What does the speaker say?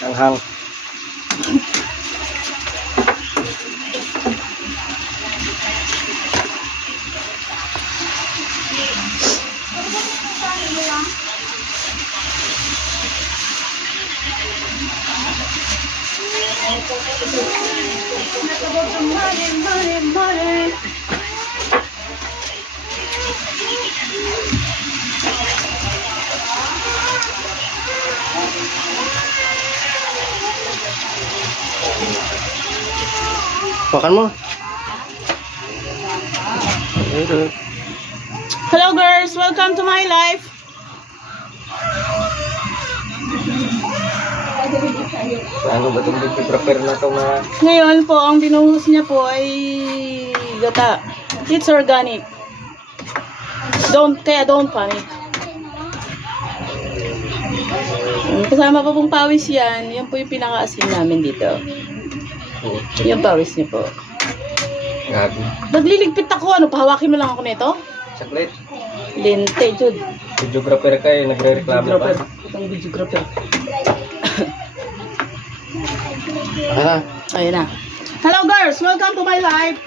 Tanghang. Makan mo. Hello girls, welcome to my life. Ano ba itong prepare na ito na? Ngayon po, ang binuhos niya po ay gata. It's organic. Don't panic. Kasama pa pong pawis yan. Yan po yung pinaka-asin namin dito. Yung pawis niya po. Gabi. Nagliligpit ako. Ano, pahawakin mo lang ako nito? Saklit. Lente, Jud. Videographer kayo, nagre-reklamo pa. Itong videographer. Ah, Ayun na. Hello girls, welcome to my life.